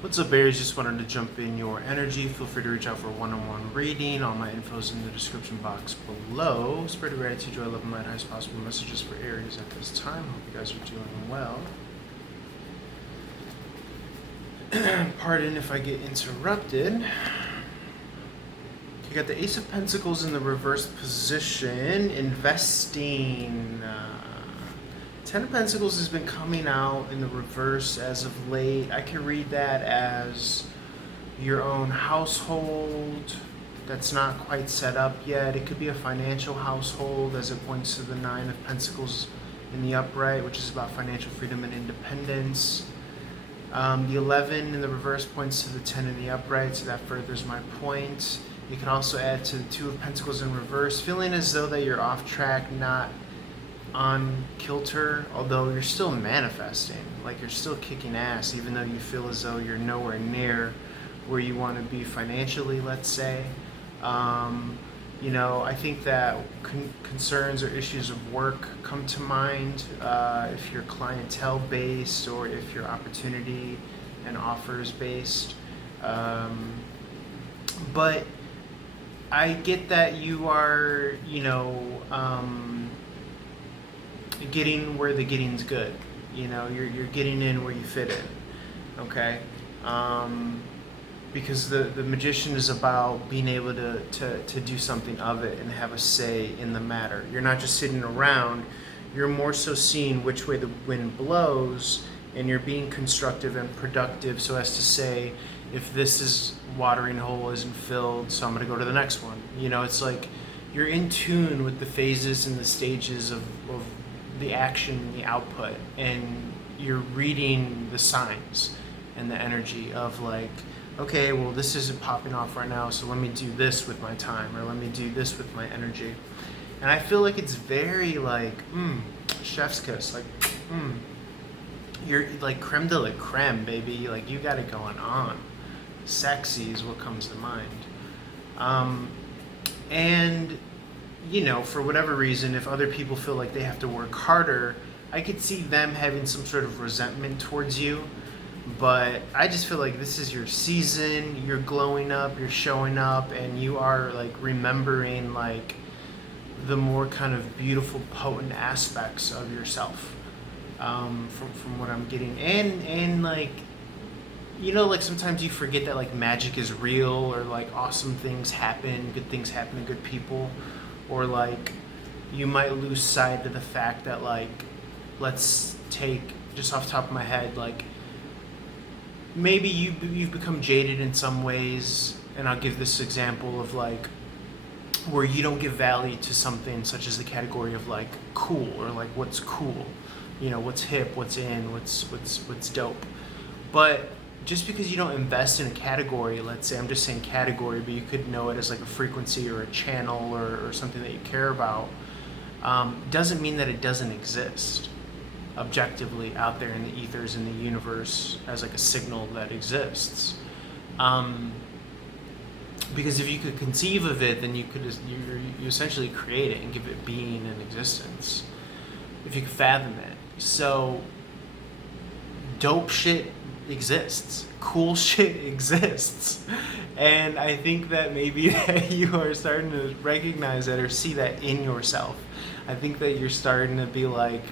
What's up, Bears? Just wanted to jump in your energy. Feel free to reach out for a one-on-one reading. All my info is in the description box below. Spread of gratitude, joy, love, and light, highest possible messages for Aries at this time. Hope you guys are doing well. Pardon if I get interrupted. You got the Ace of Pentacles in the reverse position. Investing. Ten of Pentacles has been coming out in the reverse as of late. I can read that as your own household that's not quite set up yet. It could be a financial household as it points to the Nine of Pentacles in the upright, which is about financial freedom and independence. The 11 in the reverse points to the 10 in the upright, so that furthers my point. You can also add to the Two of Pentacles in reverse, feeling as though that you're off track, not on kilter, although you're still manifesting, like you're still kicking ass, even though you feel as though you're nowhere near where you want to be financially, let's say. I think that concerns or issues of work come to mind if you're clientele based or if you're opportunity and offers based. But I get that you are, getting where the getting's good. You're getting in where you fit in. Okay? Because the magician is about being able to do something of it and have a say in the matter. You're not just sitting around, you're more so seeing which way the wind blows, and you're being constructive and productive so as to say, if this watering hole isn't filled, so I'm going to go to the next one. It's like you're in tune with the phases and the stages of the action and the output, and you're reading the signs and the energy of like, okay, well, this isn't popping off right now, so let me do this with my time, or let me do this with my energy. And I feel like it's very like, chef's kiss, like, you're like creme de la creme, baby, like you got it going on. Sexy is what comes to mind. And for whatever reason, if other people feel like they have to work harder, I could see them having some sort of resentment towards you. But I just feel like this is your season, you're glowing up, you're showing up, and you are like remembering like the more kind of beautiful, potent aspects of yourself, from what I'm getting. And like, like sometimes you forget that like magic is real, or like awesome things happen, good things happen to good people. Or like you might lose sight of the fact that like, let's take, just off the top of my head, like maybe you've become jaded in some ways, and I'll give this example of like where you don't give value to something such as the category of like cool, or like what's cool, what's hip, what's in, what's dope. But just because you don't invest in a category, let's say, I'm just saying category, but you could know it as like a frequency or a channel or something that you care about, doesn't mean that it doesn't exist objectively out there in the ethers, in the universe, as like a signal that exists. Because if you could conceive of it, then you essentially create it and give it being and existence, if you could fathom it. So dope shit exists, cool shit exists, and I think that maybe you are starting to recognize that or see that in yourself. I think that you're starting to be like,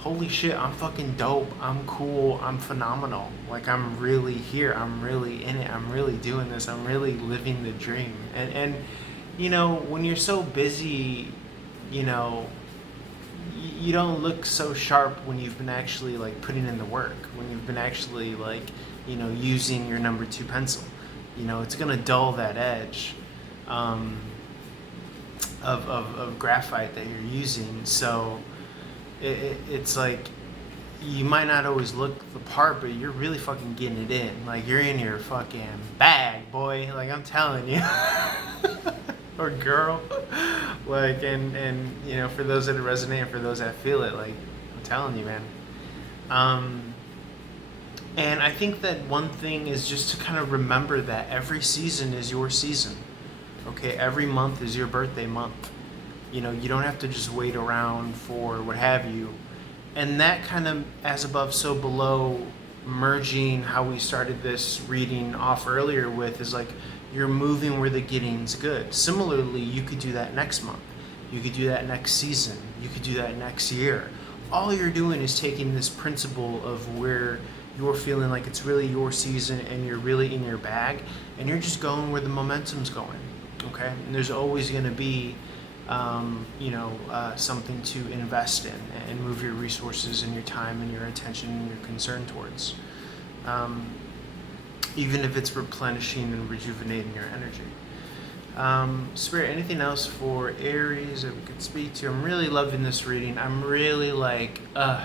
holy shit, I'm fucking dope, I'm cool, I'm phenomenal, like I'm really here, I'm really in it, I'm really doing this, I'm really living the dream. And when you're so busy, you don't look so sharp when you've been actually like putting in the work, when you've been actually like, using your number 2 pencil. It's gonna dull that edge of graphite that you're using. So it's like you might not always look the part, but you're really fucking getting it in. Like you're in your fucking bag, boy. Like I'm telling you. Or girl. Like, and for those that resonate and for those that feel it, like I'm telling you, man. And I think that one thing is just to kind of remember that every season is your season. Okay, every month is your birthday month. You don't have to just wait around for what have you. And that kind of as above, so below merging how we started this reading off earlier with is like you're moving where the getting's good. Similarly, you could do that next month. You could do that next season. You could do that next year. All you're doing is taking this principle of where you're feeling like it's really your season and you're really in your bag, and you're just going where the momentum's going. Okay? And there's always going to be something to invest in and move your resources and your time and your attention and your concern towards. Even if it's replenishing and rejuvenating your energy. Spirit, anything else for Aries that we could speak to? I'm really loving this reading. I'm really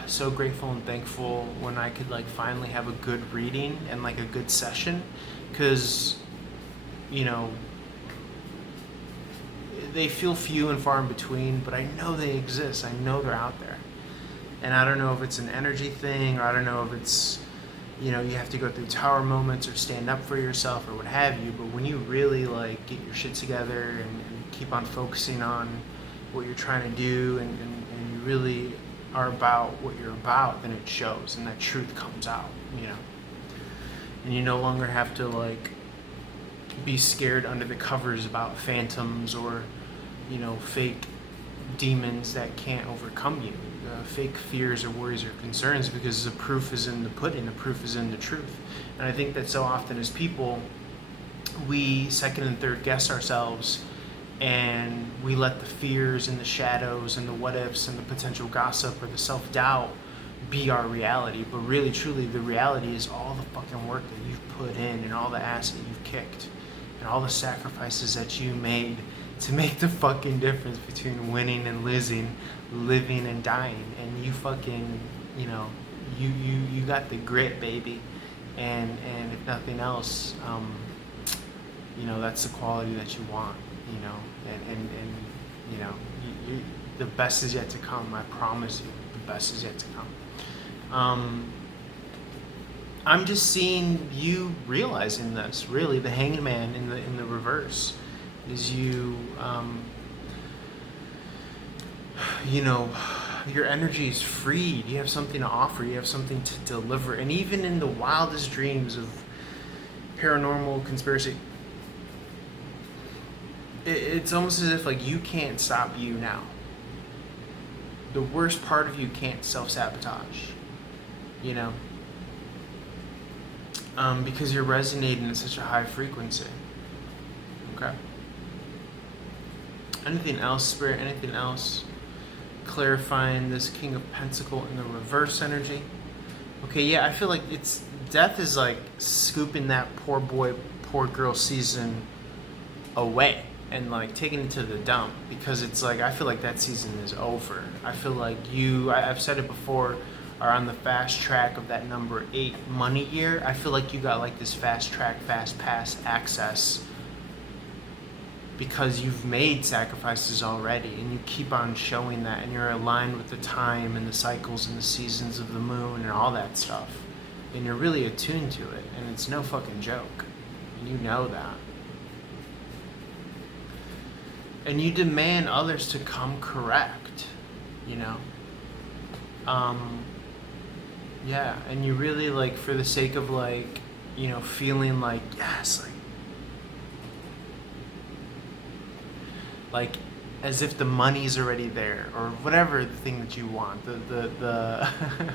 so grateful and thankful when I could finally have a good reading and a good session, because they feel few and far in between, but I know they exist. I know they're out there. And I don't know if it's an energy thing, or I don't know if it's, you have to go through tower moments or stand up for yourself or what have you, but when you really get your shit together and keep on focusing on what you're trying to do and you really are about what you're about, then it shows and that truth comes out, And you no longer have to be scared under the covers about phantoms or fake demons that can't overcome you, fake fears or worries or concerns, because the proof is in the pudding, the proof is in the truth. And I think that so often as people, we second and third guess ourselves, and we let the fears and the shadows and the what ifs and the potential gossip or the self-doubt be our reality. But really truly the reality is all the fucking work that you've put in and all the ass that you've kicked and all the sacrifices that you made to make the fucking difference between winning and losing, living and dying. And you fucking, you got the grit, baby. And if nothing else, that's the quality that you want, and the best is yet to come. I promise you, the best is yet to come. I'm just seeing you realizing this, really, the Hanged Man in the reverse. Is your energy is freed. You have something to offer. You have something to deliver. And even in the wildest dreams of paranormal conspiracy, it's almost as if you can't stop you now. The worst part of you can't self-sabotage, because you're resonating at such a high frequency. Okay. Anything else, Spirit? Anything else? Clarifying this King of Pentacle in the reverse energy. Okay, yeah, I feel like death is scooping that poor boy, poor girl season away and taking it to the dump, because it's I feel like that season is over. I feel like I've said it before, are on the fast track of that number 8 money year. I feel like you got this fast track, fast pass access, because you've made sacrifices already and you keep on showing that, and you're aligned with the time and the cycles and the seasons of the moon and all that stuff, and you're really attuned to it, and it's no fucking joke. You know that. And you demand others to come correct, yeah, and you really for the sake of feeling yes, as if the money's already there, or whatever the thing that you want. The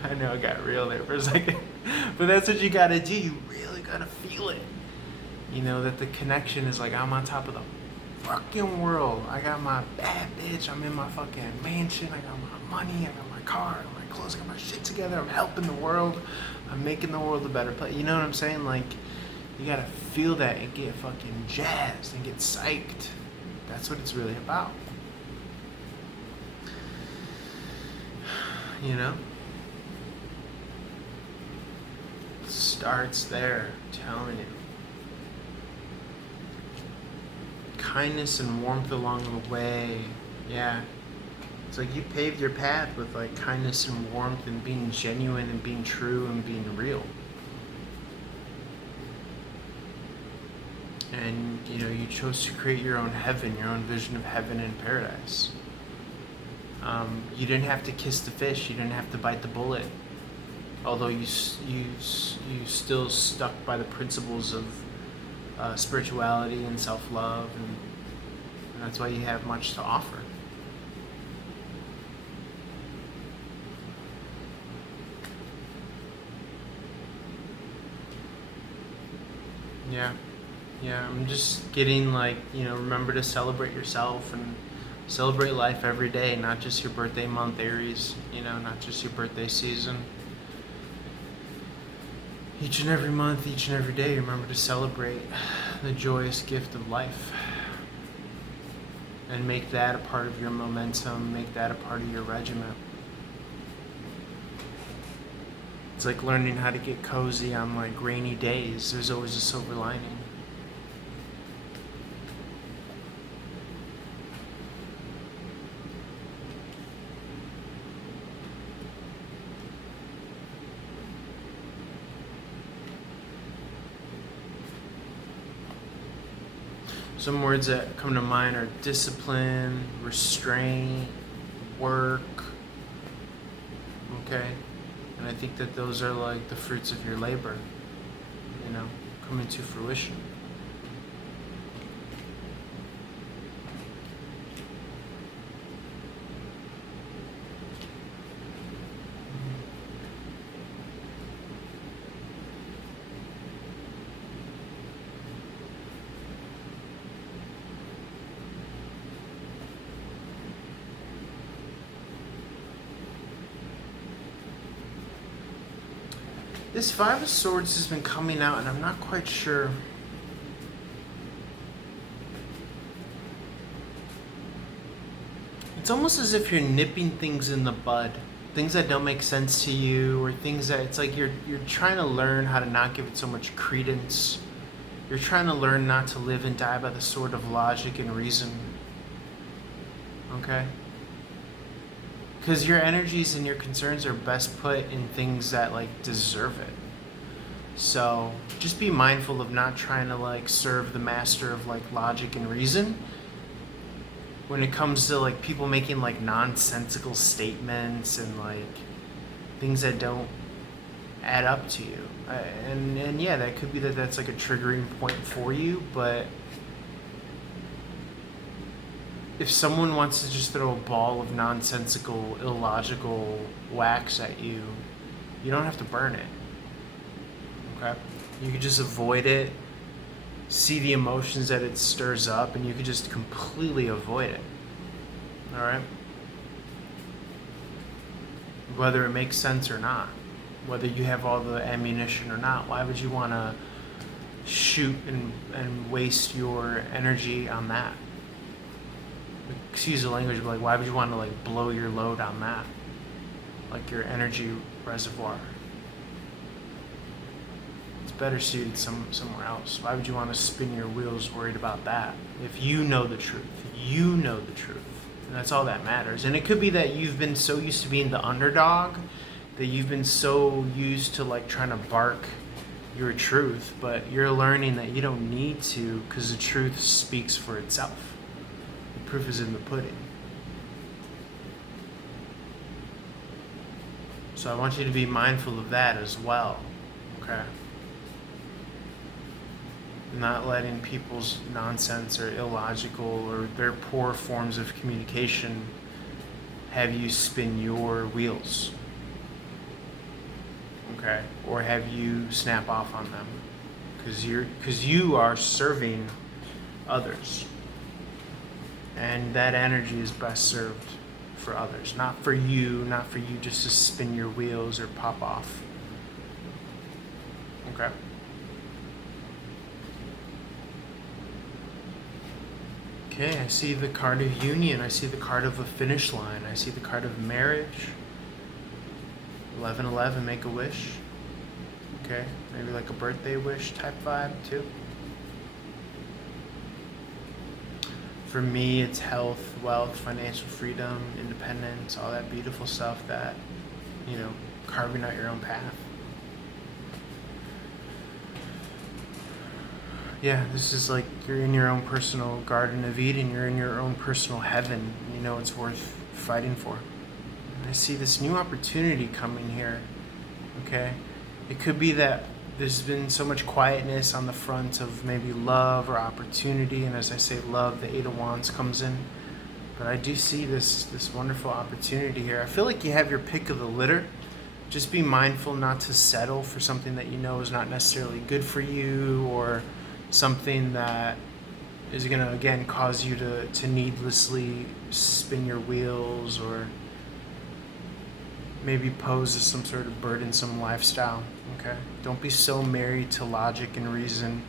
I know I got real there for a second, but that's what you gotta do. You really gotta feel it. That the connection is I'm on top of the fucking world. I got my bad bitch. I'm in my fucking mansion. I got my money. I got my car. I got my clothes. I got my shit together. I'm helping the world. I'm making the world a better place. You know what I'm saying? You gotta feel that and get fucking jazzed and get psyched. That's what it's really about. Starts there, I'm telling you. Kindness and warmth along the way. Yeah. It's you paved your path with kindness and warmth and being genuine and being true and being real. And you chose to create your own heaven, your own vision of heaven and paradise. You didn't have to kiss the fish. You didn't have to bite the bullet. although you still stuck by the principles of spirituality and self-love, and that's why you have much to offer. Yeah, I'm just getting like, remember to celebrate yourself and celebrate life every day, not just your birthday month, Aries, not just your birthday season. Each and every month, each and every day, remember to celebrate the joyous gift of life. And make that a part of your momentum, make that a part of your regiment. It's like learning how to get cozy on like rainy days. There's always a silver lining. Some words that come to mind are discipline, restraint, work. Okay? And I think that those are like the fruits of your labor, coming to fruition. This Five of Swords has been coming out, and I'm not quite sure. It's almost as if you're nipping things in the bud, things that don't make sense to you, or things that it's like you're trying to learn how to not give it so much credence. You're trying to learn not to live and die by the sword of logic and reason. Okay? Because your energies and your concerns are best put in things that like deserve it. So just be mindful of not trying to like serve the master of like logic and reason when it comes to like people making like nonsensical statements and like things that don't add up to you. And yeah, that could be that's like a triggering point for you, but if someone wants to just throw a ball of nonsensical, illogical wax at you, you don't have to burn it. Okay? You could just avoid it, see the emotions that it stirs up, and you could just completely avoid it. Alright? Whether it makes sense or not, whether you have all the ammunition or not, why would you want to shoot and waste your energy on that? Excuse the language, but like, why would you want to like blow your load on that? Like your energy reservoir. It's better suited somewhere else. Why would you want to spin your wheels worried about that? If you know the truth, you know the truth. And that's all that matters. And it could be that you've been so used to being the underdog that you've been so used to like trying to bark your truth, but you're learning that you don't need to, because the truth speaks for itself. Proof is in the pudding. So I want you to be mindful of that as well, okay? Not letting people's nonsense or illogical or their poor forms of communication have you spin your wheels, okay? Or have you snap off on them, because you are serving others. And that energy is best served for others, not for you just to spin your wheels or pop off. Okay? Okay, I see the card of union. I see the card of a finish line. I see the card of marriage. 1111, make a wish. Okay, maybe like a birthday wish type vibe too. For me, it's health, wealth, financial freedom, independence, all that beautiful stuff that, carving out your own path. Yeah, this is like you're in your own personal Garden of Eden. You're in your own personal heaven. It's worth fighting for. And I see this new opportunity coming here. Okay? It could be that there's been so much quietness on the front of maybe love or opportunity, and as I say love, the Eight of Wands comes in. But I do see this wonderful opportunity here. I feel like you have your pick of the litter. Just be mindful not to settle for something that you know is not necessarily good for you, or something that is going to, again, cause you to needlessly spin your wheels, or maybe pose as some sort of burdensome lifestyle. Okay? Don't be so married to logic and reason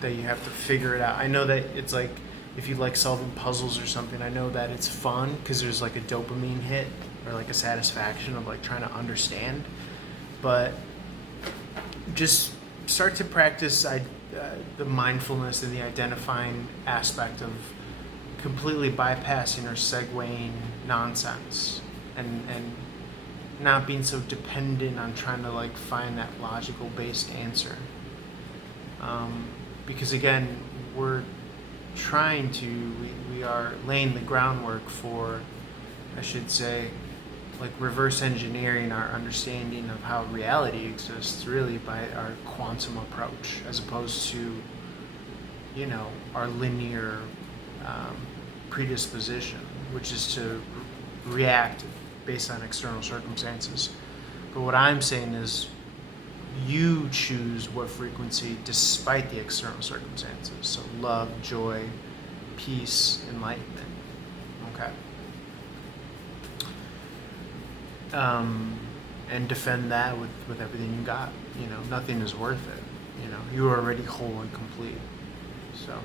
that you have to figure it out. I know that it's like, if you like solving puzzles or something, I know that it's fun because there's like a dopamine hit or like a satisfaction of like trying to understand. But just start to practice the mindfulness and the identifying aspect of completely bypassing or segueing nonsense, and not being so dependent on trying to like find that logical based answer. Because again, we're trying to, we are laying the groundwork for, I should say, like reverse engineering our understanding of how reality exists, really by our quantum approach, as opposed to, you know, our linear predisposition, which is to react based on external circumstances. But what I'm saying is, you choose what frequency despite the external circumstances. So love, joy, peace, enlightenment. Okay. And defend that with everything you got. You know, nothing is worth it. You know, you are already whole and complete. So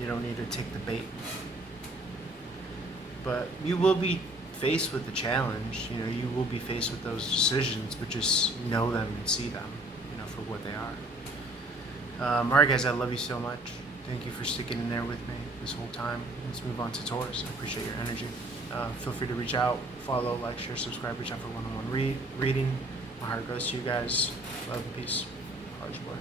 you don't need to take the bait. But you will be faced with the challenge. You know, you will be faced with those decisions, but just know them and see them, you know, for what they are. All right, guys, I love you so much. Thank you for sticking in there with me this whole time. Let's move on to Taurus. I appreciate your energy. Feel free to reach out, follow, like, share, subscribe, reach out for one-on-one reading. My heart goes to you guys. Love and peace. Cards Boy.